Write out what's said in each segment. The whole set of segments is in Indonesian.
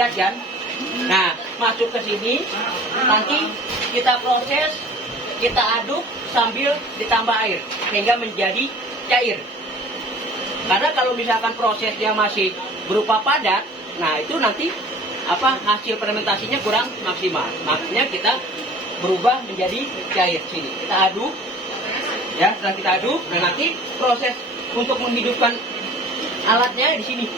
padat kan. Nah, masuk ke sini, nanti kita proses, kita aduk sambil ditambah air sehingga menjadi cair. Karena kalau misalkan prosesnya masih berupa padat, nah itu nanti hasil fermentasinya kurang maksimal. Makanya kita berubah menjadi cair sini. Kita aduk, ya setelah kita aduk, nah nanti proses untuk menghidupkan alatnya di sini.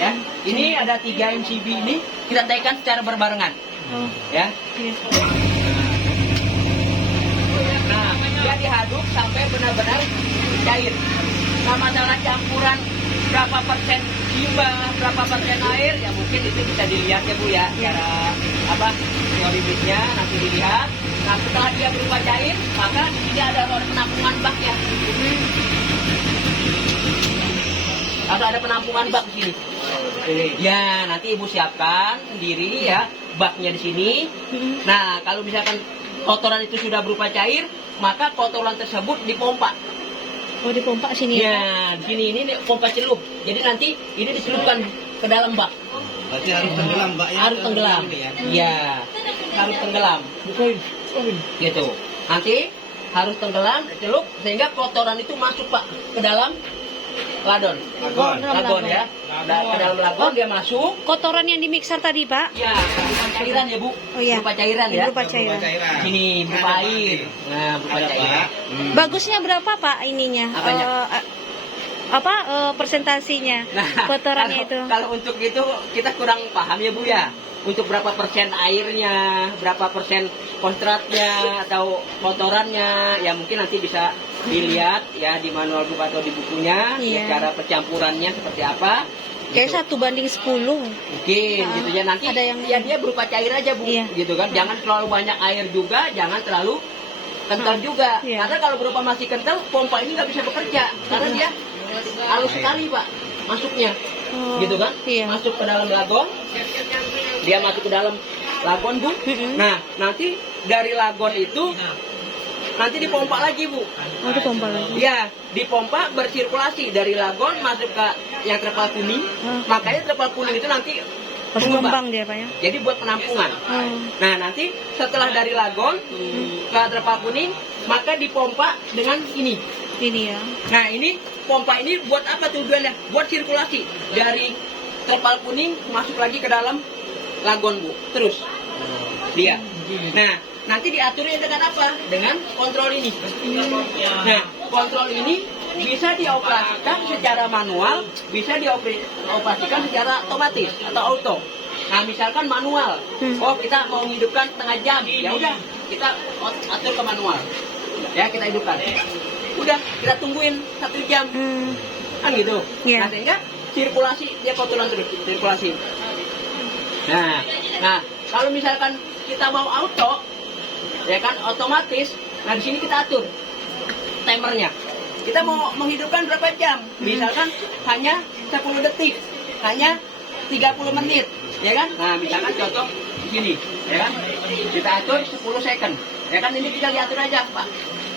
Ya, ini ada 3 MCB ini kita tekan secara berbarengan. Ya. Nah, dia dihaduk sampai benar-benar cair. Nah, masalah campuran berapa persen timba, berapa persen air, ya mungkin itu bisa dilihat ya Bu ya, cara teorinya nanti dilihat. Nah, setelah dia berubah cair, maka ini ada penampungan bak ya. Atau ada penampungan bak di sini. Ya, nanti Ibu siapkan sendiri ya baknya di sini. Nah, kalau misalkan kotoran itu sudah berupa cair, maka kotoran tersebut dipompa. Oh, dipompa sini ya? Di sini ini pompa celup. Jadi nanti ini dicelupkan ke dalam bak. Berarti harus tenggelam baknya. Harus tenggelam. Ya, harus tenggelam. Gitu. Nanti harus tenggelam, celup sehingga kotoran itu masuk Pak ke dalam lagon ya. Ke dalam lagon dia masuk. Kotoran yang di mixer tadi, Pak? Ya, berupa cairan ya, Bu. Oh iya. Berupa cairan ya. Berupa cairan. Ini berupa air. Nah, berupa cairan. Bagusnya berapa, Pak, ininya? Apanya? Persentasinya? Nah, kotorannya itu. Kalau untuk itu kita kurang paham ya, Bu ya. Untuk berapa persen airnya, berapa persen konstratnya atau kotorannya, ya mungkin nanti bisa dilihat ya di manual buku atau di bukunya, ya, cara pencampurannya seperti apa. Kayak gitu. 1:10. Mungkin gitu ya, nanti ada yang ya dia berupa cair aja Bu, gitu kan. Jangan terlalu banyak air juga, jangan terlalu kental juga. Karena kalau berupa masih kental, pompa ini nggak bisa bekerja karena dia halus sekali Pak masuknya. Gitu kan, masuk ke dalam lagon, dia masuk ke dalam lagon Bu. Nah, nanti dari lagon itu nanti dipompa lagi Bu. Oh, dipompa lagi. Ya, dipompa bersirkulasi dari lagon masuk ke yang terpal kuning. Makanya terpal kuning itu nanti mengembang dia Pak ya. Jadi buat penampungan. Nah, nanti setelah dari lagon ke terpal kuning, maka dipompa dengan ini. Ini ya. Nah, ini pompa ini buat apa tujuannya? Buat sirkulasi dari terpal kuning masuk lagi ke dalam lagon Bu. Terus dia. Nah, nanti diaturnya dengan apa? Dengan kontrol ini. Nah, kontrol ini bisa dioperasikan secara manual, bisa dioperasikan secara otomatis atau auto. Nah, misalkan manual, oh kita mau menghidupkan setengah jam, ya udah kita atur ke manual. Ya, kita hidupkan. Udah, kita tungguin 1 jam. Kan gitu. Nah, sehingga sirkulasi dia kotoran terus, sirkulasi. Nah, kalau misalkan kita mau auto, ya kan otomatis. Nah, di sini kita atur timernya. Kita mau menghidupkan berapa jam? Misalkan hanya 10 detik, hanya 30 menit, ya kan? Nah, misalkan contoh gini, ya kan? Kita atur 10 second. Ya kan, ini tinggal diatur aja, Pak.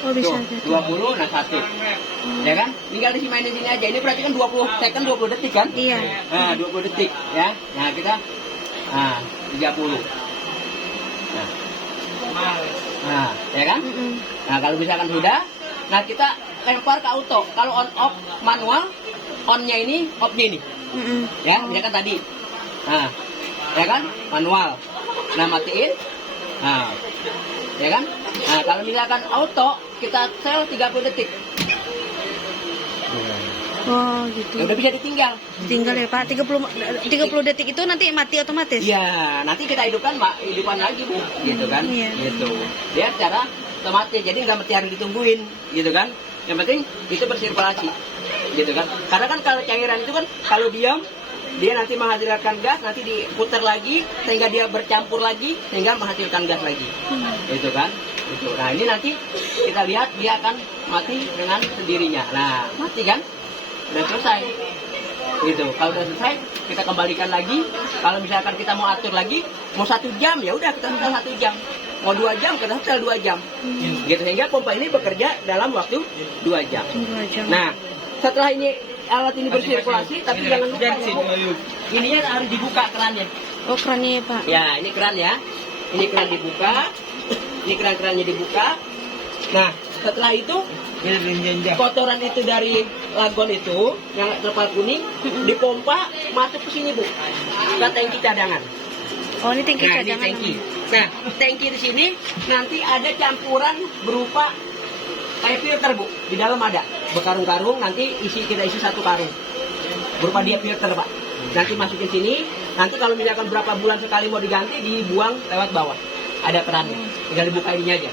Oh, bisa. Tuh, 20, nah 1. Ya kan? Tinggal main di sini aja. Ini berarti kan 20 second, 20 detik kan? Iya. Nah, 20 detik, ya. Nah, kita 30. Nah, ya kan? Nah, kalau misalkan sudah, nah kita lempar ke auto. Kalau on off manual, on-nya ini, off-nya ini. Ya, misalkan tadi. Nah, ya kan? Manual. Nah, matiin. Nah, ya kan? Nah, kalau misalkan auto, kita sel 30 detik. Oh, gitu. Ya, udah bisa ditinggal. Tinggal ya Pak, 30 detik itu nanti mati otomatis? Ya, nanti kita hidupkan lagi Bu, gitu kan? Gitu. Dia secara otomatis, jadi nggak mesti harus ditungguin, gitu kan? Yang penting itu bersirkulasi, gitu kan? Karena kan kalau cairan itu kan kalau diam, dia nanti menghasilkan gas, nanti diputar lagi sehingga dia bercampur lagi sehingga menghasilkan gas lagi, gitu kan? Gitu. Nah, ini nanti kita lihat dia akan mati dengan sendirinya. Nah, mati kan? Udah selesai. Gitu. Kalau udah selesai, kita kembalikan lagi. Kalau misalkan kita mau atur lagi, mau 1 jam, ya udah kita setel 1 jam. Mau 2 jam, kita setel 2 jam. Gitu, sehingga pompa ini bekerja dalam waktu 2 jam. 2 jam. Nah, setelah ini alat ini bersirkulasi, tapi jangan lupa ya, Bu, ininya harus dibuka kerannya. Oh, kerannya ya, Pak. Ya, ini keran ya. Ini keran dibuka. Ini keran-kerannya dibuka. Nah, setelah itu kotoran itu dari lagon itu yang terpal kuning dipompa masuk ke sini, Bu. Ke tangki cadangan. Oh, ini tangki Nah, ini cadangan. tangki. Nah, tangki di sini nanti ada campuran berupa kayak filter, Bu. Di dalam ada berkarung-karung, nanti kita isi satu karung. Berupa dia filter, Pak. Nanti masukin sini. Nanti kalau misalkan berapa bulan sekali mau diganti, dibuang lewat bawah. Ada kerannya. Tinggal dibuka ininya aja.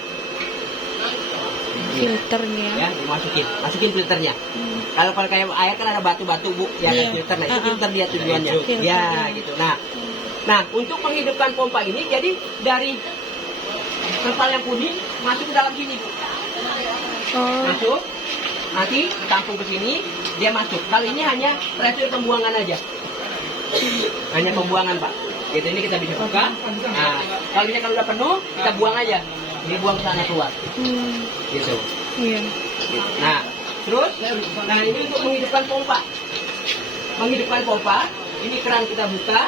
Filternya. Ya, masukin filternya. Kalau kayak air kan ada batu-batu, Bu, ya Iya. kan filter. Nah, itu filter dia tujuannya. Filter. Ya, gitu. Nah, untuk menghidupkan pompa ini, jadi dari terpal yang kuning masuk ke dalam sini, Bu. Oh, Masuk, nanti tampung ke sini, dia masuk. Kali ini hanya pressure pembuangan aja. Hanya pembuangan, Pak. Gitu, ini kita bisa buka. Nah, kalau misalkan udah penuh, kita buang aja. Ini buang ke sana keluar. Gitu. iya. Nah, terus, ini untuk menghidupkan pompa. Menghidupkan pompa, ini keran kita buka.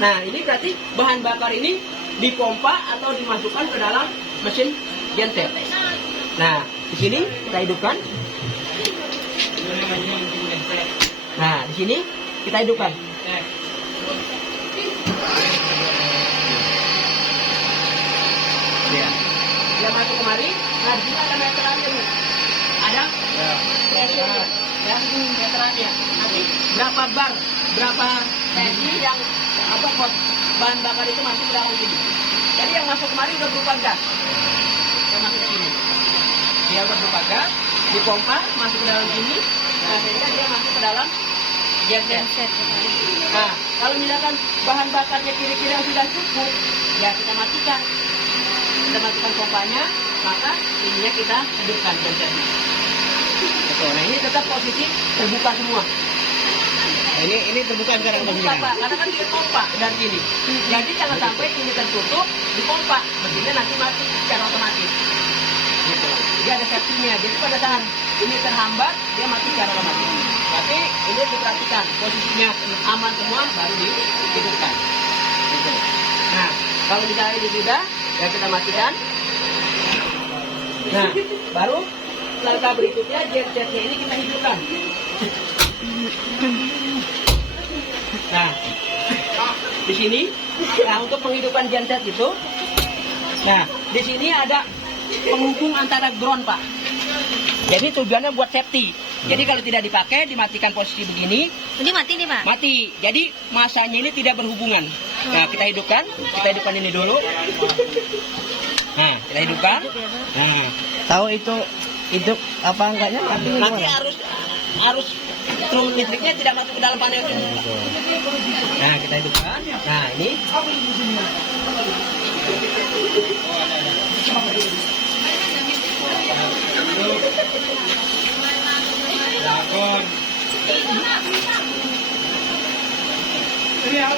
Nah, ini berarti bahan bakar ini dipompa atau dimasukkan ke dalam mesin genset. Nah, di sini kita hidupkan. Nah, di sini kita hidupkan. Ya. Dia masuk kemari. Nah, di sini ada meterannya, Bu. Ada? Ya. Ya, meterannya. Nanti berapa bar, berapa tensi yang bahan bakar itu masuk ke dalam sini. Jadi yang masuk kemari udah berupa gas. Yang masuk ke sini. Dia udah berupa gas, dipompa masuk ke dalam sini. Nah, sehingga dia masuk ke dalam genset. Nah, kalau misalkan bahan bakarnya kira-kira sudah cukup, ya kita matikan. Kita matikan pompanya, maka ininya kita hidupkan gensetnya. Betul. Nah, ini tetap posisi terbuka semua. Nah, ini terbuka sekarang Terbuka, Pak, karena kan dia pompa dari sini. Jadi jangan sampai ini tertutup, dipompa. Begini nanti mati secara otomatis. Gitu. Dia ada safety-nya. Jadi pada saat ini terhambat, dia mati secara otomatis. Tapi ini diperhatikan, posisinya aman semua, baru dihidupkan. Gitu. Nah, kalau misalnya ini sudah, ya kita matikan. Nah, baru langkah berikutnya gensetnya ini kita hidupkan. Nah, di sini, untuk menghidupkan genset itu, nah di sini ada penghubung antara ground, Pak. Jadi tujuannya buat safety. Jadi kalau tidak dipakai, dimatikan posisi begini, Ini mati nih, Pak. mati. Jadi masanya ini tidak berhubungan. Nah, kita hidupkan ini dulu. Nah, kita hidupkan. Nah, tahu itu hidup apa enggaknya? nanti arus strum listriknya tidak masuk ke dalam panel ini. Nah, kita hidupkan. Nah, ini.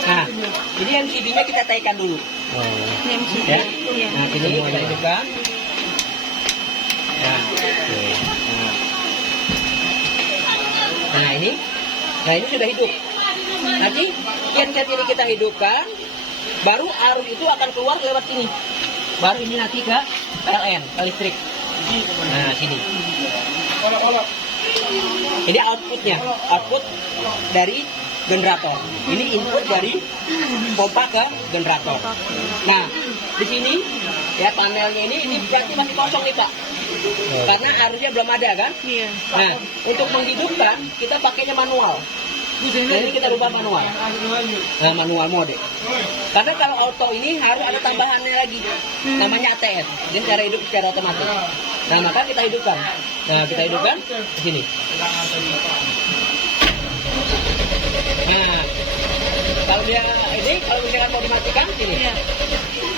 Nah, ini MCB-nya kita taikan dulu. Ini MCB. Ya. Iya. Nah, ini kita hidupkan. Nah, ini sudah hidup. Nanti genset ini kita hidupkan, baru arus itu akan keluar lewat sini. Baru ini nanti ke PLN, ke listrik. Nah, sini. Ini outputnya, output dari generator. Ini input dari pompa ke generator. Nah, di sini ya panelnya ini berarti masih kosong nih, Pak. Karena arusnya belum ada kan? Iya. Nah, untuk menghidupkan kita pakainya manual. Jadi kita rubah manual. Nah, manual mode. Karena kalau auto ini harus ada tambahannya lagi. Namanya ATS. Jadi cara hidup secara otomatis. Nah, maka kita hidupkan. Nah, kita hidupkan di sini. Nah, kalau dia kalau misalkan mau dimatikan sini. Iya.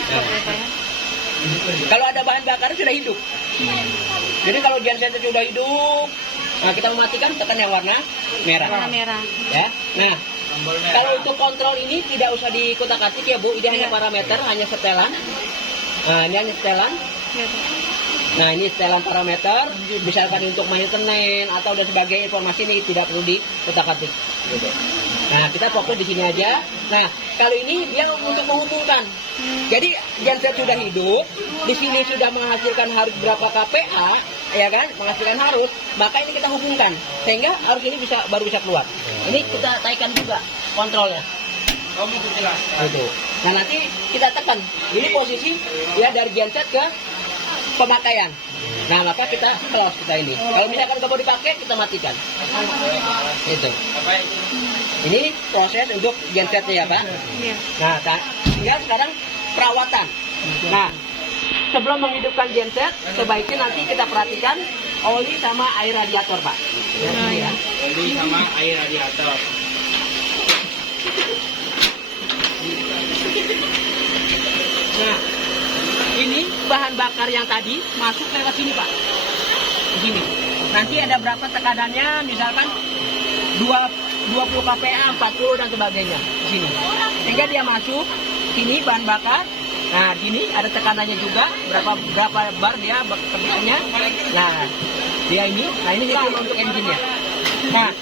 Nah, kalau ada bahan bakar sudah hidup. Jadi kalau genset sudah hidup, nah kita mematikan, tekan yang warna merah. Warna merah. Ya. Nah, kalau untuk kontrol ini tidak usah dikutak-atik ya, Bu. Ini hanya parameter, hanya setelan. Nah, ini hanya setelan. Iya, Pak. Nah, ini setelan parameter. Misalkan untuk maintenance atau dan sebagainya informasi ini tidak perlu dikutak-atik. Gitu. Nah, kita fokus di sini aja. Nah, kalau ini dia untuk menghubungkan. Jadi genset sudah hidup, di sini sudah menghasilkan harus berapa KPA, ya kan? Menghasilkan harus, maka ini kita hubungkan sehingga arus ini baru bisa keluar. Ini kita taikkan juga kontrolnya. Itu. Nah, nanti kita tekan. Ini posisi ya dari genset ke pemakaian. Nah, maka kita close kita ini. Kalau misalkan nggak mau dipakai, kita matikan. Itu. Ini proses untuk gensetnya ya, Pak. Iya. Nah, tinggal sekarang perawatan. Nah, sebelum menghidupkan genset, sebaiknya nanti kita perhatikan oli sama air radiator, Pak. Ya. Oli sama air radiator. Nah, ini bahan bakar yang tadi masuk lewat sini, Pak. Di sini. Nanti ada berapa tekanannya, misalkan 20 kPa, 40 dan sebagainya di sini. Sehingga dia masuk sini bahan bakar. Nah, di sini ada tekanannya juga, berapa bar dia bekerjanya. Nah, dia ini, ini untuk engine-nya. Nah,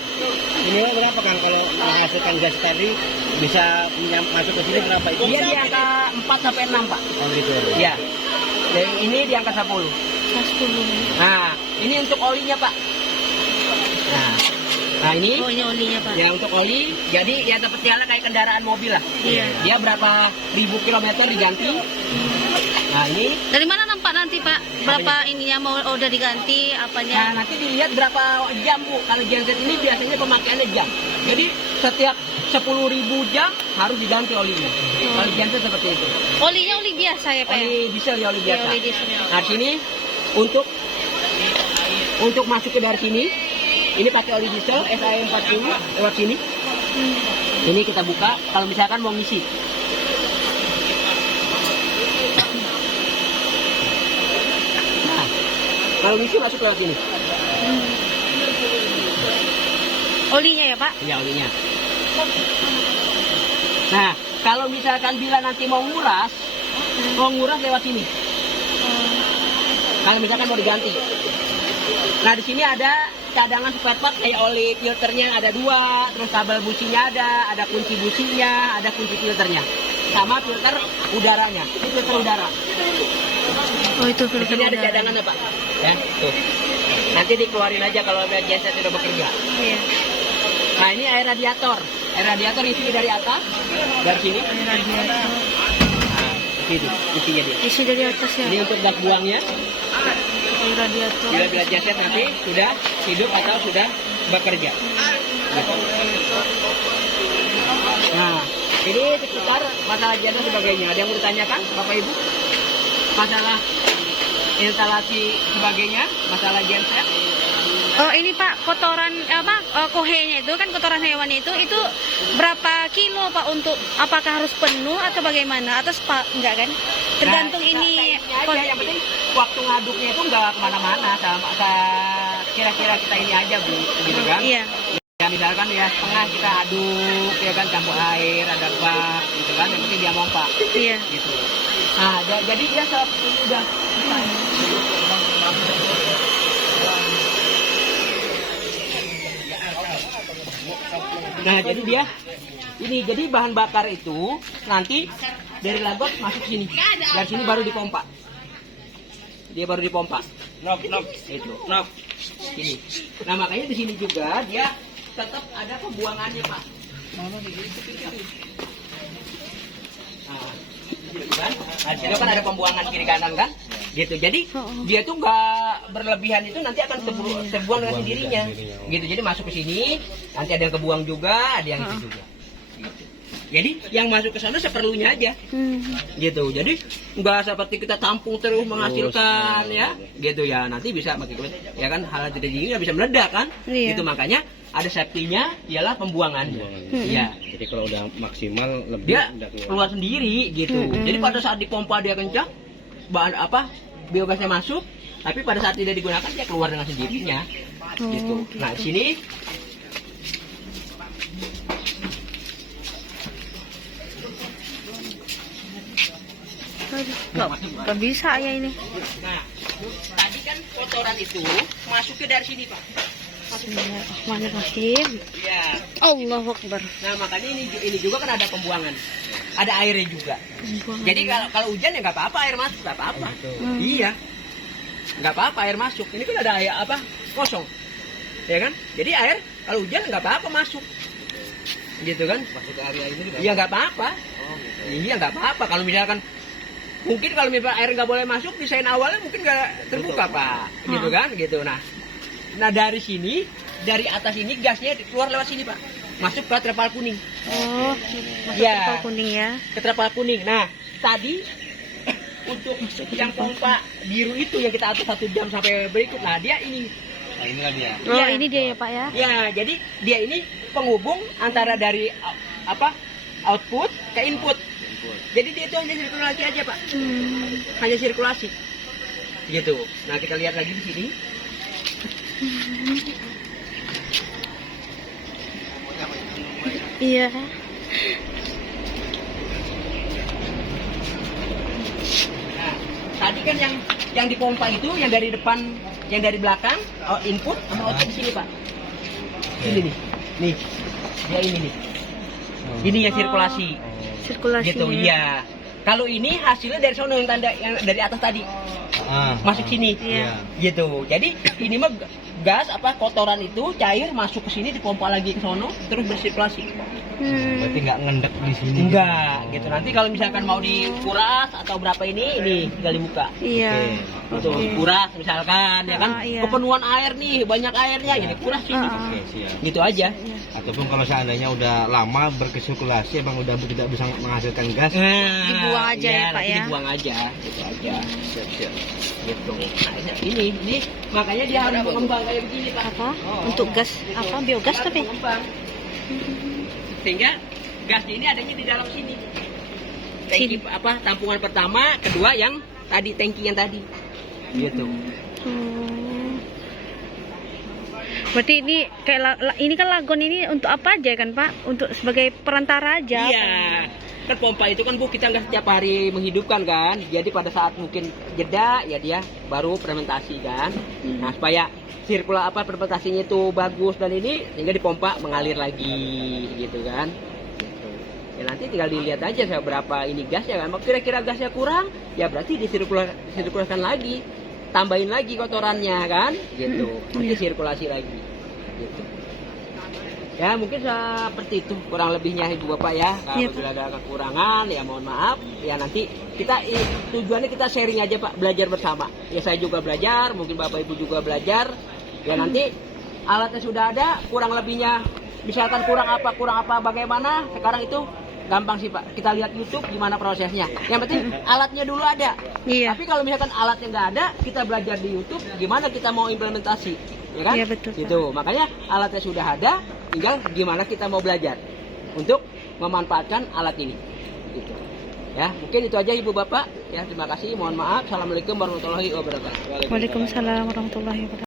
Ini berapa Kang kalau menghasilkan gas tadi bisa masuk ke sini berapa itu? dia di angka 4 sampai 6, Pak. Oh gitu. Iya. Dan ini di angka 10. 10. Nah, ini untuk olinya, Pak. Nah ini. Oh, ini olinya, Pak. Ya untuk oli, jadi ya seperti halnya kayak kendaraan mobil lah. Iya. Dia berapa ribu kilometer diganti. Nah ini. Dari mana nampak nanti, Pak? Berapa ininya mau udah diganti Nah apanya? nanti dilihat berapa jam, Bu. Kalau genset ini biasanya pemakaiannya jam. Jadi setiap 10.000 jam harus diganti olinya. Kalau genset seperti itu. Olinya oli biasa ya, Pak? Oli diesel ya, oli Iya, biasa. oli diesel. Nah sini untuk masuk ke dari sini, ini pakai oli diesel SAE40 lewat sini. Ini kita buka. Kalau misalkan mau ngisi. Nah, kalau ngisi masuk lewat sini. Olinya ya, Pak? Iya olinya. Nah, kalau misalkan bila nanti mau nguras lewat sini. Kalau misalkan mau diganti. Nah, di sini ada cadangan spare part kayak oli filternya ada 2, terus kabel businya ada kunci businya, ada kunci filternya. Sama filter udaranya. Ini filter udara. Oh, itu Di filter sini ada udara. cadangannya, Pak. Ya, tuh. Nanti dikeluarin aja kalau genset sudah bekerja. Iya. Nah, ini air radiator. Air radiator isinya dari atas, dari sini. Air radiator. Nah, ini isinya dia. Isi dari atas ya. Ini untuk bak buangnya. Air radiator. Bila genset nanti sudah hidup atau sudah bekerja. Nah, ini sekitar masalah genset sebagainya. Ada yang mau ditanyakan, Bapak Ibu? Masalah instalasi sebagainya, masalah genset. Oh, ini Pak, kotoran kohenya itu kan kotoran hewan itu berapa kilo Pak untuk apakah harus penuh atau bagaimana atau enggak kan? Tergantung ini aja, yang penting waktu ngaduknya itu nggak kemana-mana, sama kira-kira kita ini aja Bu, gitu kan? Iya. Ya misalkan ya setengah kita aduk, ya kan campur air, ada bak, gitu kan? Yang penting dia mompa, Iya. gitu. Nah, jadi dia sudah. Nah, jadi dia ini, jadi bahan bakar itu nanti dari lagot masuk sini. Dari sini baru dipompa. Dia baru dipompa. Itu. Ini. Nah, makanya di sini juga dia tetap ada pembuangannya, Pak. Nah, di sini kan ada pembuangan kiri kanan kan? Gitu. Jadi dia tuh nggak berlebihan, itu nanti akan terbuang dengan sendirinya. Gitu. Jadi masuk ke sini, nanti ada yang kebuang juga, ada yang itu juga. Gitu. Jadi yang masuk ke sana seperlunya aja. Gitu. Jadi nggak seperti kita tampung terus menghasilkan ya. Gitu ya. Nanti bisa ya kan, hal tidak diinginkan bisa meledak kan? Iya. Gitu, makanya ada safety-nya ialah pembuangannya. Iya. Jadi kalau udah maksimal lebih Dia keluar sendiri gitu. Jadi pada saat dipompa dia kencang, bahan biogasnya masuk, tapi pada saat tidak digunakan dia keluar dengan sendirinya. Gitu. Nah, di sini Gak bisa ya ini. nah, tadi kan kotoran itu masuknya dari sini, Pak. Bismillahirrahmanirrahim. Iya. Allahu Akbar. Nah makanya ini juga kan ada pembuangan, ada airnya juga. Jadi kalau hujan ya nggak apa-apa air masuk, nggak apa-apa. Iya, nggak apa-apa air masuk. Ini kan ada air apa kosong, ya kan? Jadi air kalau hujan nggak apa-apa masuk, gitu kan? Masuk ke area ini juga. Iya nggak apa-apa. Oh, gitu. Iya nggak apa-apa. Kalau misalkan mungkin kalau misalkan air nggak boleh masuk, desain awalnya mungkin nggak terbuka pak, gitu kan? Gitu. Nah dari sini, dari atas ini gasnya keluar lewat sini pak, masuk ke terpal kuning. Oh, masuk Iya. terpal kuning ya. Ke terpal kuning. Nah tadi untuk yang pompa biru itu yang kita atur 1 jam sampai berikut, nah dia ini. Nah, inilah dia. Oh, Iya. ini dia ya Pak ya. Ya, jadi dia ini penghubung antara dari output ke input. Jadi dia itu hanya sirkulasi aja pak, hanya sirkulasi. Gitu. Nah kita lihat lagi di sini. Iya. Nah, tadi kan yang dipompa itu yang dari depan, yang dari belakang, input sama output di sini pak. Ini nih, dia ini nih. Ini yang sirkulasi. Sirkulasinya. Gitu, iya. Kalau ini hasilnya dari sono yang tanda yang dari atas tadi masuk sini, Iya. gitu. Jadi ini mah gas kotoran itu cair masuk ke sini dipompa lagi ke sono terus bersirkulasi. Berarti nggak ngendek di sini. Enggak, gitu. Nanti kalau misalkan mau dikuras atau berapa ini tinggal dibuka. Iya. Gitu, dikuras misalkan ya kan. Iya. Kepenuhan air nih, banyak airnya jadi kuras sini. Oke, siap. Gitu aja. Ataupun kalau seandainya udah lama berkesirkulasi, emang udah tidak bisa menghasilkan gas. Nah, Dibuang aja ya, Pak, nanti ya? Dibuang aja, gitu aja. Siap. Gitu. Nah, ini makanya dia harus mengembang kayak begini pak. Apa? Untuk gas apa? Biogas tapi. Mengembang. Sehingga gasnya ini adanya di dalam sini. Tangki tampungan pertama, kedua yang tadi tangki yang tadi. Gitu. Berarti ini kayak ini kan lagon ini untuk apa aja kan Pak? Untuk sebagai perantara aja. Iya. Kan pompa itu kan Bu kita nggak setiap hari menghidupkan kan. Jadi pada saat mungkin jeda ya dia baru fermentasi kan. Nah, supaya fermentasinya itu bagus dan ini sehingga dipompa mengalir lagi gitu kan. Gitu. Ya nanti tinggal dilihat aja berapa ini gasnya kan. Kira-kira gasnya kurang ya berarti disirkulasikan lagi. Tambahin lagi kotorannya kan gitu. Nanti sirkulasi lagi gitu. Ya mungkin seperti itu kurang lebihnya Ibu Bapak ya. Kalau ada kekurangan ya mohon maaf. Ya nanti tujuannya kita sharing aja Pak, belajar bersama. Ya saya juga belajar, mungkin Bapak Ibu juga belajar. Ya nanti alatnya sudah ada, kurang lebihnya misalkan kurang apa bagaimana. Sekarang itu gampang sih Pak. Kita lihat YouTube gimana prosesnya. Yang penting alatnya dulu ada. Iya. Tapi kalau misalkan alatnya nggak ada, kita belajar di YouTube gimana kita mau implementasi. Ya kan? Iya, betul, Pak. Gitu. Makanya alatnya sudah ada, tinggal gimana kita mau belajar untuk memanfaatkan alat ini. Gitu. Ya, mungkin itu aja Ibu Bapak. Ya, terima kasih. Mohon maaf. Assalamualaikum warahmatullahi wabarakatuh. Waalaikumsalam warahmatullahi wabarakatuh.